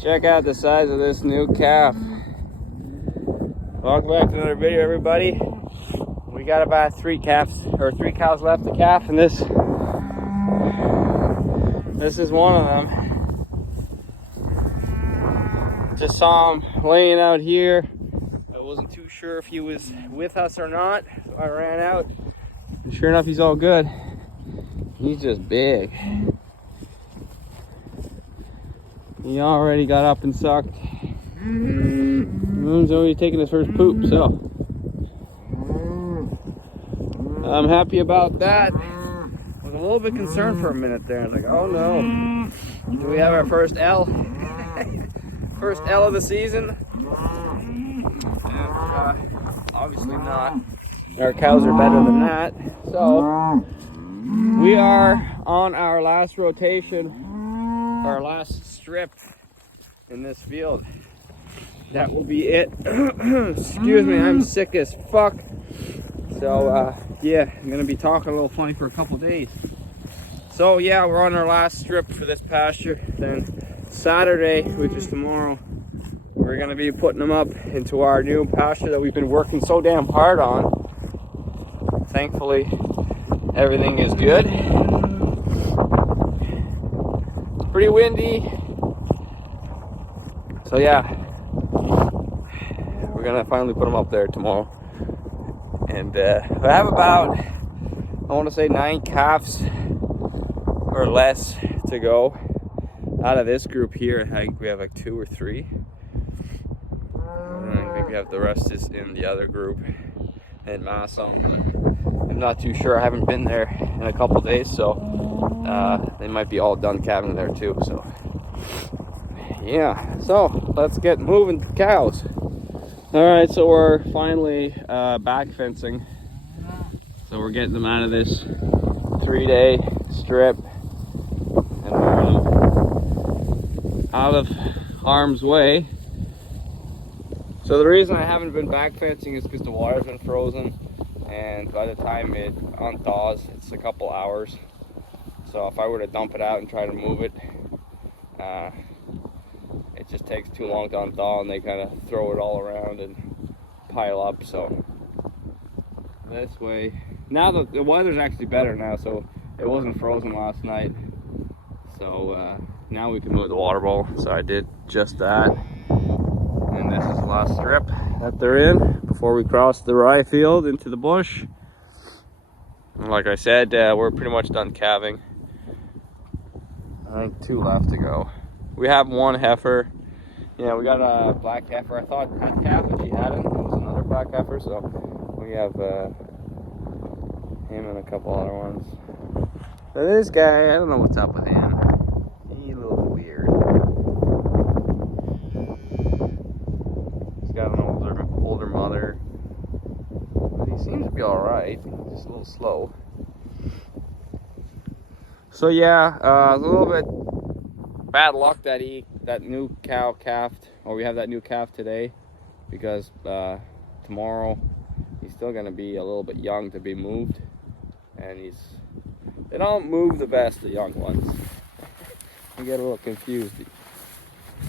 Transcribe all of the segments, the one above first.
Check out the size of this new calf. Welcome back to another video, everybody. We got about three cows left to calf, and this is one of them. Just saw him laying out here. I wasn't too sure if he was with us or not, so I ran out. And sure enough, he's all good. He's just big. He already got up and sucked. Moon's already taking his first poop, so I'm happy about that. I was a little bit concerned for a minute there. I was like, oh no, do we have our first L? First L of the season? And, obviously not. Our cows are better than that. So we are on our last rotation, our last strip in this field. That will be it. Excuse me, I'm sick as fuck. So yeah, I'm gonna be talking a little funny for a couple days. So yeah, we're on our last strip for this pasture. Then Saturday, which is tomorrow, we're gonna be putting them up into our new pasture that we've been working so damn hard on. Thankfully, everything is good. It's pretty windy. So yeah, we're gonna finally put them up there tomorrow. And I have about, I want to say 9 calves or less to go. Out of this group here, I think we have like 2 or 3. And I think we have the rest is in the other group in Massa. I'm not too sure. I haven't been there in a couple days, so they might be all done calving there too. So yeah, so let's get moving, cows. All right, so we're finally back fencing. So we're getting them out of this 3-day strip and moving them out of harm's way. So the reason I haven't been back fencing is because the water's been frozen, and by the time it unthaws, it's a couple hours. So if I were to dump it out and try to move it, it just takes too long to unthaw, and they kind of throw it all around and pile up. So this way, now the weather's actually better now, so it wasn't frozen last night. So now we can move the water bowl. So I did just that. And this is the last strip that they're in before we cross the rye field into the bush. And like I said, we're pretty much done calving. I think 2 left to go. We have 1 heifer. Yeah, we got a black heifer. I thought had calf, but she hadn't. It was another black heifer, so we have him and a couple other ones. But this guy, I don't know what's up with him. He's a little weird. He's got an older mother, but he seems to be all right. He's just a little slow. So yeah, a little bit bad luck that that new cow calved, or we have that new calf today, because tomorrow he's still gonna be a little bit young to be moved, and they don't move the best, the young ones. I get a little confused.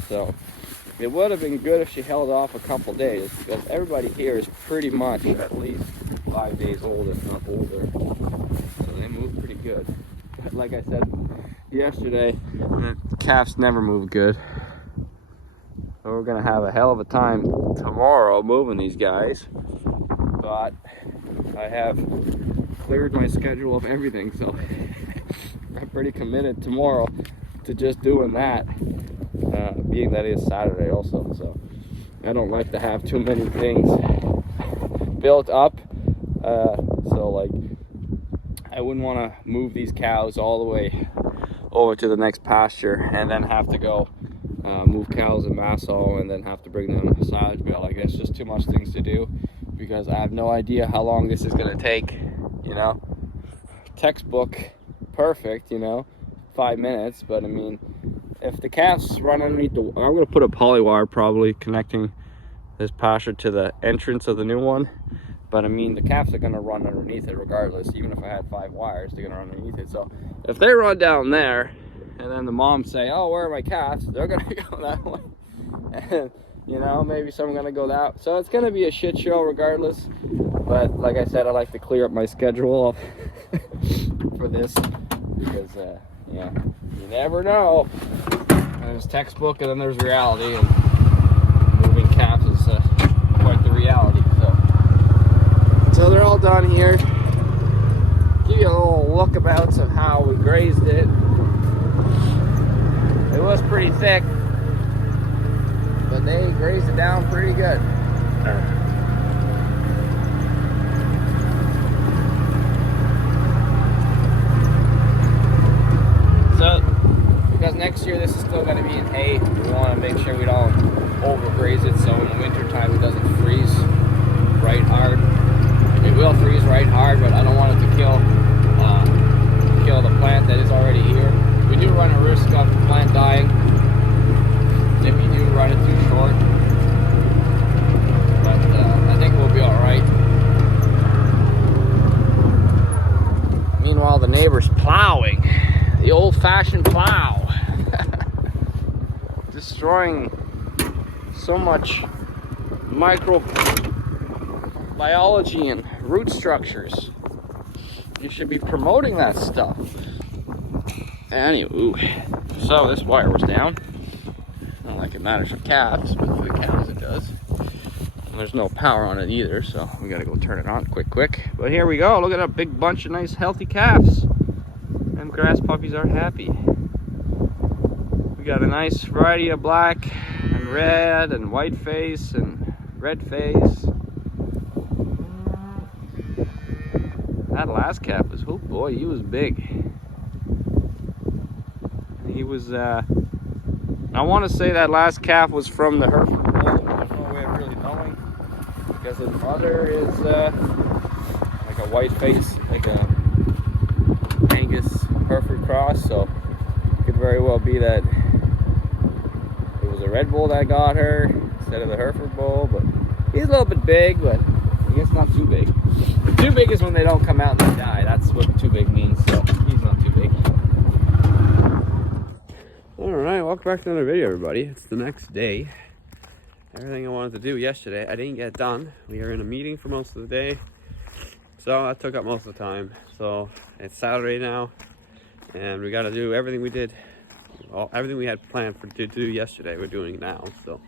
So it would have been good if she held off a couple days, because everybody here is pretty much at least 5 days old, if not older. So they move pretty good. But like I said yesterday, the calves never move good. So we're gonna have a hell of a time tomorrow moving these guys. But I have cleared my schedule of everything, so I'm pretty committed tomorrow to just doing that. Being that it is Saturday also, so I don't like to have too many things built up. So like, I wouldn't want to move these cows all the way over to the next pasture and then have to go move cows in Massall and then have to bring them a silage bale. Like, it's just too much things to do, because I have no idea how long this is going to take, you know. Textbook perfect, you know, 5 minutes, but I mean, if the calves run underneath I'm going to put a polywire probably connecting this pasture to the entrance of the new one. But I mean, the calves are going to run underneath it regardless. Even if I had 5 wires, they're going to run underneath it. So if they run down there, and then the moms say, oh, where are my calves? They're gonna go that way. And, you know, maybe some are gonna go that. So it's gonna be a shit show regardless. But like I said, I like to clear up my schedule for this because, yeah, you never know. There's textbook and then there's reality, and moving calves is quite the reality. So they're all done here. Give you a little lookabouts of how we grazed it. It was pretty thick, but they grazed it down pretty good. So, because next year this is still going to be in hay, we want to make sure we don't overgraze it, so in the winter time it doesn't freeze right hard. It will freeze right hard, but I don't want it to kill the plant that is already here. We do run a risk of the plant dying if you do run it too short, but I think we'll be all right. Meanwhile, the neighbor's plowing, the old-fashioned plow, destroying so much microbiology and root structures. You should be promoting that stuff. Anyway, so this wire was down. Not like it matters for calves, but for the cows it does. And there's no power on it either, so we gotta go turn it on quick. But here we go. Look at that big bunch of nice healthy calves. Them grass puppies are happy. We got a nice variety of black and red and white face and red face. That last calf was, oh boy, he was big. He was, I want to say that last calf was from the Hereford bull. There's no way of really knowing, because his mother is like a white face, like a Angus Hereford cross, so it could very well be that it was a red bull that got her instead of the Hereford bull, but he's a little bit big, but I guess not too big. Too big is when they don't come out and they die. That's what too big means, so he's not too big. Alright, welcome back to another video, everybody. It's the next day. Everything I wanted to do yesterday, I didn't get done. We were in a meeting for most of the day, so that took up most of the time. So it's Saturday now, and we got to do everything we did, everything we had planned to do yesterday, we're doing now. So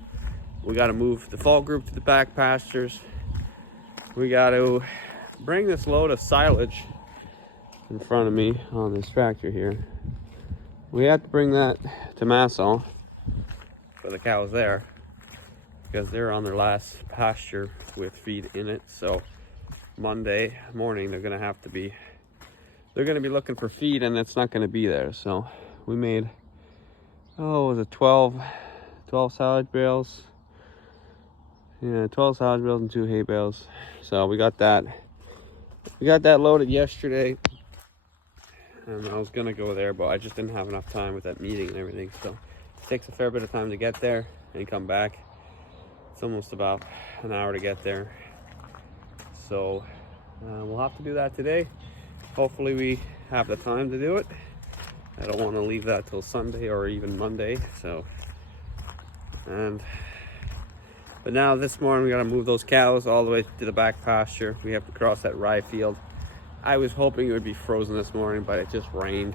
we got to move the fall group to the back pastures. We got to bring this load of silage in front of me on this tractor here. We have to bring that to Massall for the cows there, because they're on their last pasture with feed in it. So Monday morning they're gonna be looking for feed, and it's not gonna be there. So we made, was it 12 silage bales? Yeah, 12 silage bales and 2 hay bales. So we got that loaded yesterday, and I was gonna go there, but I just didn't have enough time with that meeting and everything. So it takes a fair bit of time to get there and come back. It's almost about an hour to get there. So we'll have to do that today. Hopefully we have the time to do it. I don't want to leave that till Sunday or even Monday. But now this morning we got to move those cows all the way to the back pasture. We have to cross that rye field. I was hoping it would be frozen this morning, but it just rained.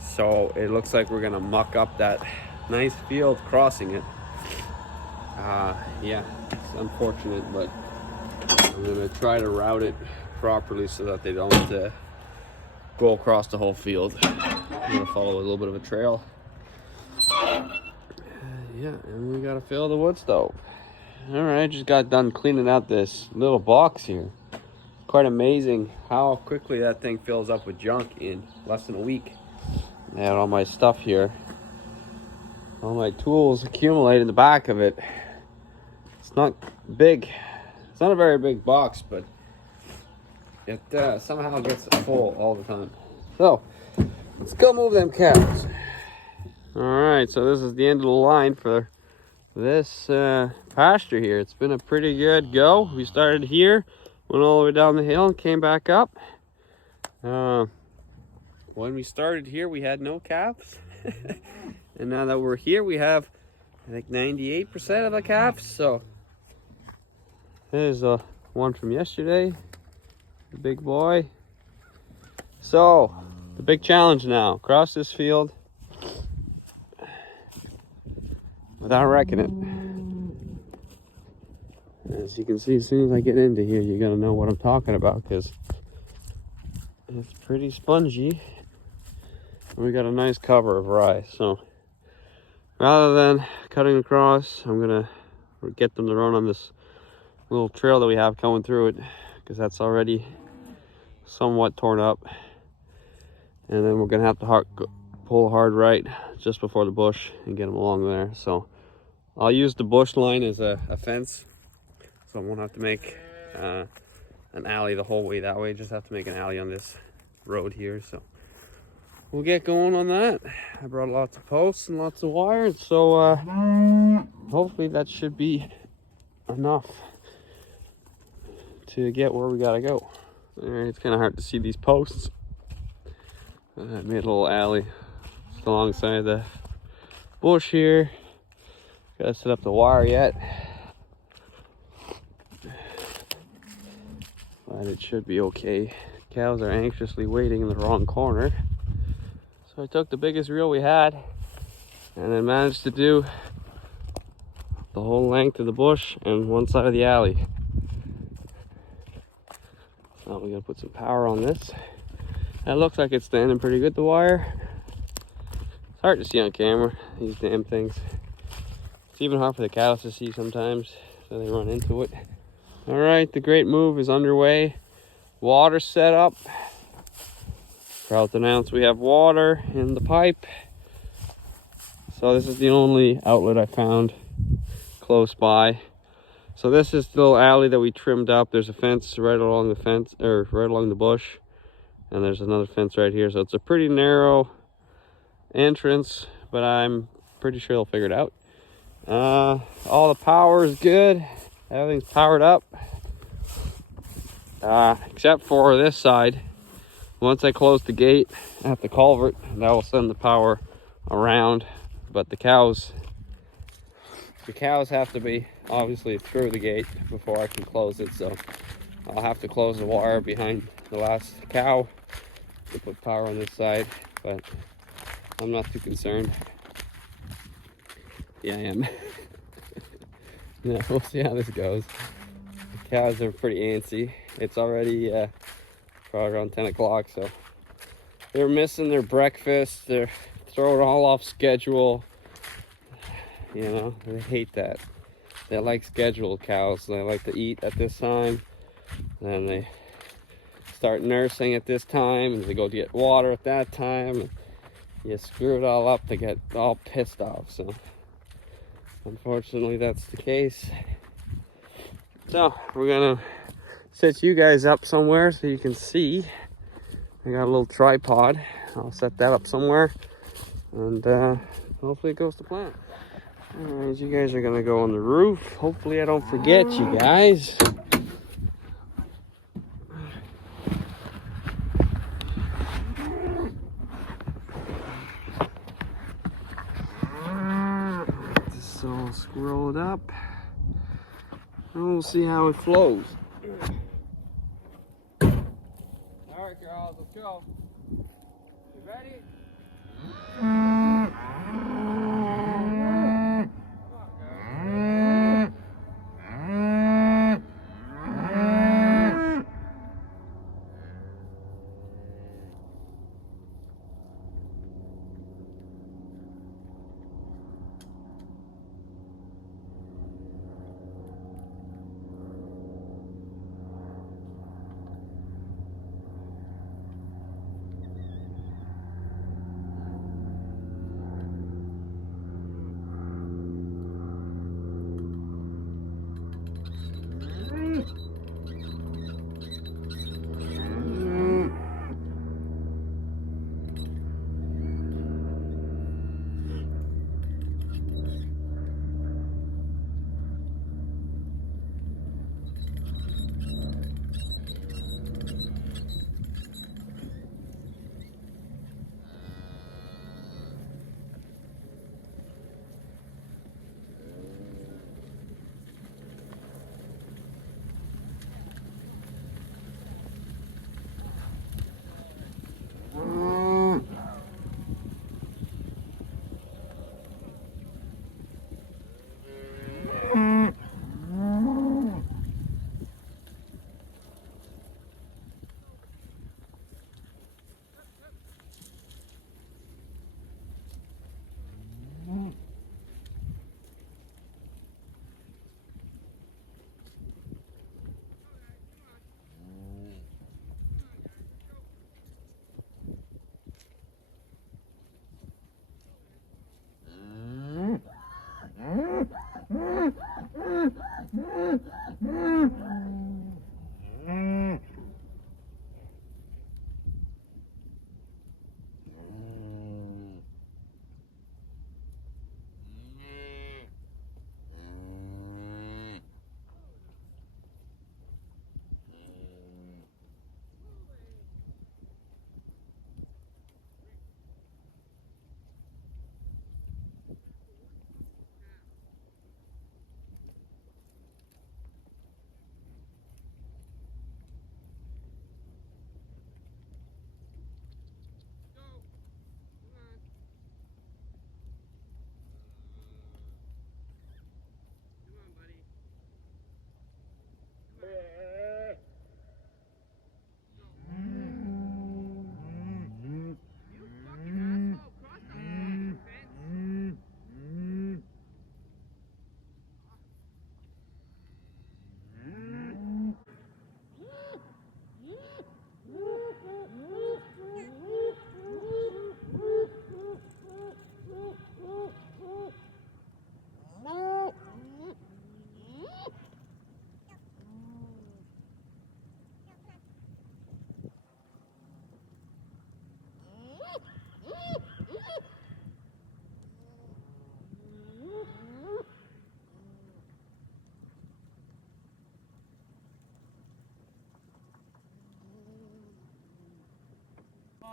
So it looks like we're gonna muck up that nice field crossing it. Yeah, it's unfortunate, but I'm gonna try to route it properly so that they don't go across the whole field. I'm gonna follow a little bit of a trail. Yeah, and we gotta fill the wood stove. All right, just got done cleaning out this little box here. Quite amazing how quickly that thing fills up with junk in less than a week. I had all my stuff here. All my tools accumulate in the back of it. It's not big. It's not a very big box, but it somehow gets full all the time. So, let's go move them cows. Alright, so this is the end of the line for this pasture here. It's been a pretty good go. We started here, went all the way down the hill and came back up. when we started here, we had no calves. And now that we're here, we have, I think, 98% of the calves. So there's one from yesterday, the big boy. So the big challenge now, across this field without wrecking it. As you can see, as soon as I get into here, you're gonna know what I'm talking about, because it's pretty spongy. We got a nice cover of rye. So rather than cutting across, I'm gonna get them to run on this little trail that we have coming through it, because that's already somewhat torn up. And then we're gonna have to pull hard right just before the bush and get them along there. So I'll use the bush line as a fence, so I won't have to make an alley the whole way that way. Just have to make an alley on this road here. So we'll get going on that. I brought lots of posts and lots of wires, so hopefully that should be enough to get where we gotta go. All right, it's kind of hard to see these posts. I made a little alley just alongside the bush here. Gotta set up the wire yet, but it should be okay. Cows are anxiously waiting in the wrong corner. So I took the biggest reel we had and then managed to do the whole length of the bush and one side of the alley. So we gotta put some power on this. That looks like it's standing pretty good, the wire. It's hard to see on camera, these damn things. It's even hard for the cows to see sometimes, so they run into it. All right, the great move is underway. Water set up. Proud to announce we have water in the pipe. So this is the only outlet I found close by. So this is the little alley that we trimmed up. There's a fence right along the fence, or right along the bush. And there's another fence right here. So it's a pretty narrow entrance, but I'm pretty sure they'll figure it out. All the power is good. Everything's powered up. Except for this side. Once I close the gate at the culvert, that will send the power around. But the cows have to be obviously through the gate before I can close it. So I'll have to close the wire behind the last cow to put power on this side, but I'm not too concerned. Yeah, I am. Yeah, we'll see how this goes. The cows are pretty antsy. It's already probably around 10 o'clock, so they're missing their breakfast. They're throwing all off schedule. You know, they hate that. They like scheduled cows. They like to eat at this time. Then they start nursing at this time, and they go to get water at that time. And you screw it all up, they get all pissed off. So unfortunately that's the case. So we're gonna set you guys up somewhere so you can see. I got a little tripod. I'll set that up somewhere, and hopefully it goes to plan. Alright, you guys are gonna go on the roof. Hopefully I don't forget you guys. This all scrolled up, and we'll see how it flows. Alright, girls, let's go. You ready?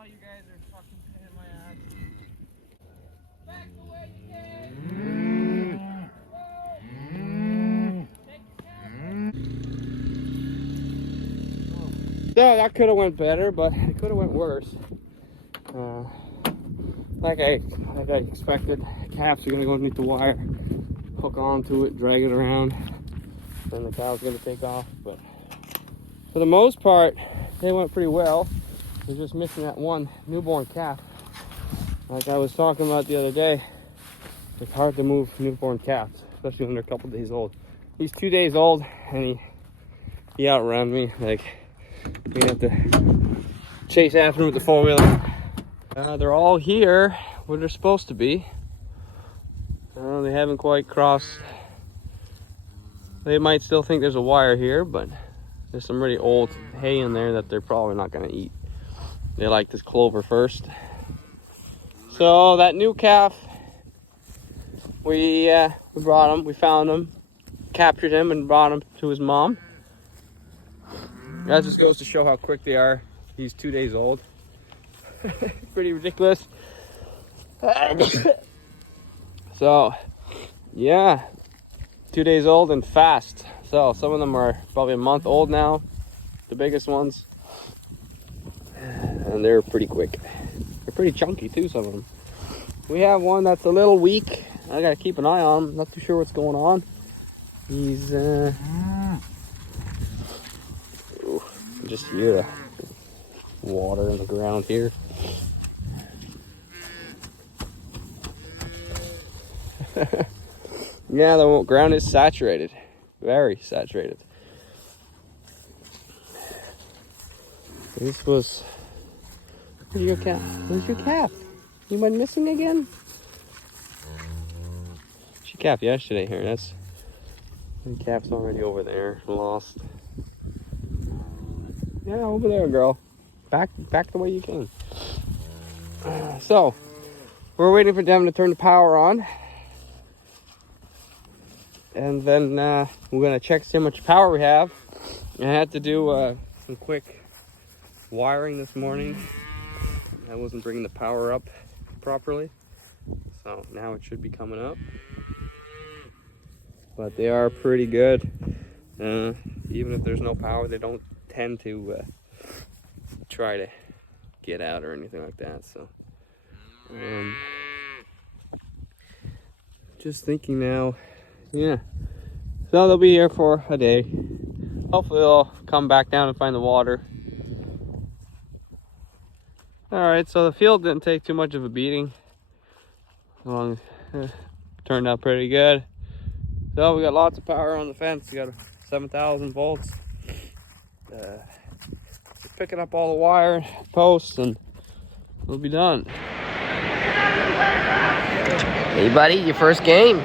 Oh, you guys are fucking pain in my ass. Back the way you came. Yeah, that could have went better, but it could have went worse. Like I expected, calves are gonna go underneath the wire, hook onto it, drag it around, then the cow's gonna take off. But for the most part, they went pretty well. We're just missing that one newborn calf. Like I was talking about the other day, it's hard to move newborn calves, especially when they're a couple days old. He's 2 days old, and he outran me. Like, we have to chase after him with the four-wheeler. They're all here where they're supposed to be. They haven't quite crossed. They might still think there's a wire here, but there's some really old hay in there that they're probably not going to eat. They like this clover first. So that new calf, we brought him, we found him, captured him, and brought him to his mom. That just goes to show how quick they are. He's 2 days old. Pretty ridiculous. So, yeah, 2 days old and fast. So some of them are probably a month old now, the biggest ones, and they're pretty quick. They're pretty chunky too, some of them. We have one that's a little weak. I gotta keep an eye on him. Not too sure what's going on. He's just hear the water in the ground here. Yeah, the ground is saturated, very saturated. This was. Where's your calf? Where's your calf? You went missing again? She calved yesterday here. That's the calf's already over there, lost. Yeah, over there, girl. Back the way you came. So we're waiting for them to turn the power on. And then we're gonna check see how much power we have. I had to do some quick wiring this morning. I wasn't bringing the power up properly, so now it should be coming up. But they are pretty good. Even if there's no power, they don't tend to try to get out or anything like that. So just thinking now. Yeah, so they'll be here for a day. Hopefully they'll come back down and find the water. All right, so the field didn't take too much of a beating. Turned out pretty good. So we got lots of power on the fence. We got 7,000 volts. Just picking up all the wire, posts, and we'll be done. Hey buddy, your first game.